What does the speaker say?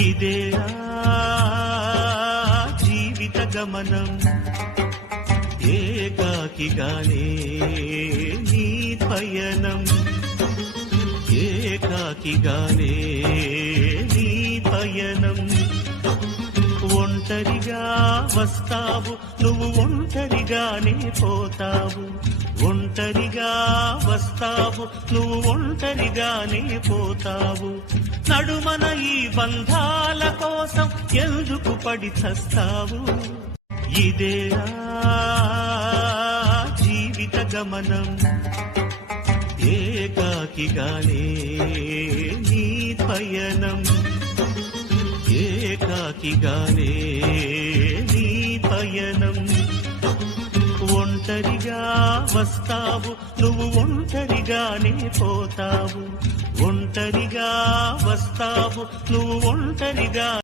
ఇదే జీవిత గమనం ఏకాకిగానే నీ పయనం ఏకాకిగానే నీ పయనం ఒంటరిగా వస్తావు నువ్వు ఒంటరిగానే పోతావు ఒంటరిగా వస్తావు నువ్వు ఒంటరిగానే పోతావు నడుమన ఈ బంధాల కోసం ఎందుకు పడి చస్తావు ఇదే జీవిత గమనం ఏకాకిగానే నీ పయనం ఏకాకిగానే నీ పయనం ఒంటరిగా వస్తావు నువ్వు ఒంటరిగానే పోతావు ఒంటరిగా వస్తావు నువ్వు ఒంటరిగా